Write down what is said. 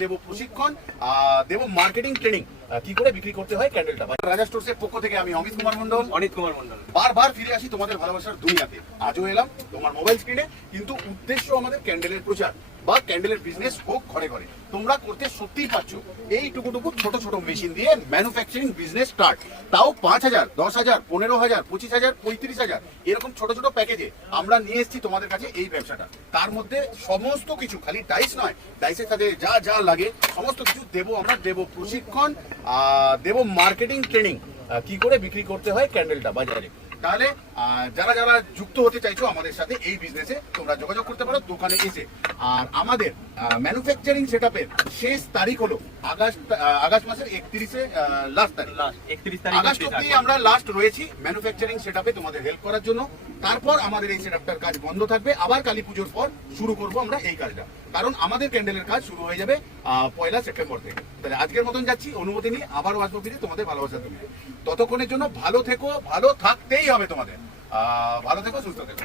দেব প্রশিক্ষণ, দেব marketing training, কি করে বিক্রি করতে হয় ক্যান্ডেলটা। রাজা স্টোরসের পক্ষ থেকে আমি অমিত কুমার মন্ডল বারবার ফিরে আসি তোমাদের ভালোবাসার দুনিয়াতে। আজও এলাম তোমার মোবাইল স্ক্রিনে, কিন্তু উদ্দেশ্য আমাদের ক্যান্ডেলের প্রচার বা ক্যান্ডেলের বিজনেস হোক ঘরে ঘরে। তোমরা করতে সত্যিই পারছো এইটুকু ছোট ছোট মেশিন দিয়ে ম্যানুফ্যাকচারিং বিজনেস স্টার্ট, তাও 5,000, 10,000, 15,000, 25,000, 35,000 এরকম ছোট ছোট প্যাকেজে আমরা নিয়ে এসেছি তোমাদের কাছে এই ব্যবসাটা। তার মধ্যে সমস্ত কিছু, খালি ডাইস নয়, ডাইসের সাথে যা যা লাগে সমস্ত কিছু দেবো আমরা, দেবো প্রশিক্ষণ, দেবো মার্কেটিং ট্রেনিং, কি করে বিক্রি করতে হয় ক্যান্ডেলটা বাজারে। তাহলে যারা যারা যুক্ত হতে চাইছো আমাদের সাথে এই বিজনেসে, তোমরা যোগাযোগ করতে পারো দোকানে এসে। আর আমাদের ম্যানুফ্যাকচারিং সেটআপের শেষ তারিখ হলো আগস্ট মাসের 31-এ, লাস্ট তারিখ 31 তারিখ আগস্ট অবধি আমরা লাস্ট রয়েছি ম্যানুফ্যাকচারিং সেটআপে তোমাদের হেল্প করার জন্য। তারপর আমাদের এই সেটআপটার কাজ বন্ধ থাকবে, আবার কালী পুজোর পর শুরু করব আমরা এই কাজটা, কারণ আমাদের ক্যান্ডেলের কাজ শুরু হয়ে যাবে 1 সেপ্টেম্বর থেকে। তাহলে আজকের মতন যাচ্ছি, অনুমতি নিয়ে আবারও আসবো ফিরে তোমাদের ভালোবাসা তুমি। ততক্ষণের জন্য ভালো থেকো, ভালো থাকতেই হবে তোমাদের। ভালো থেকো, সুস্থ থেকো।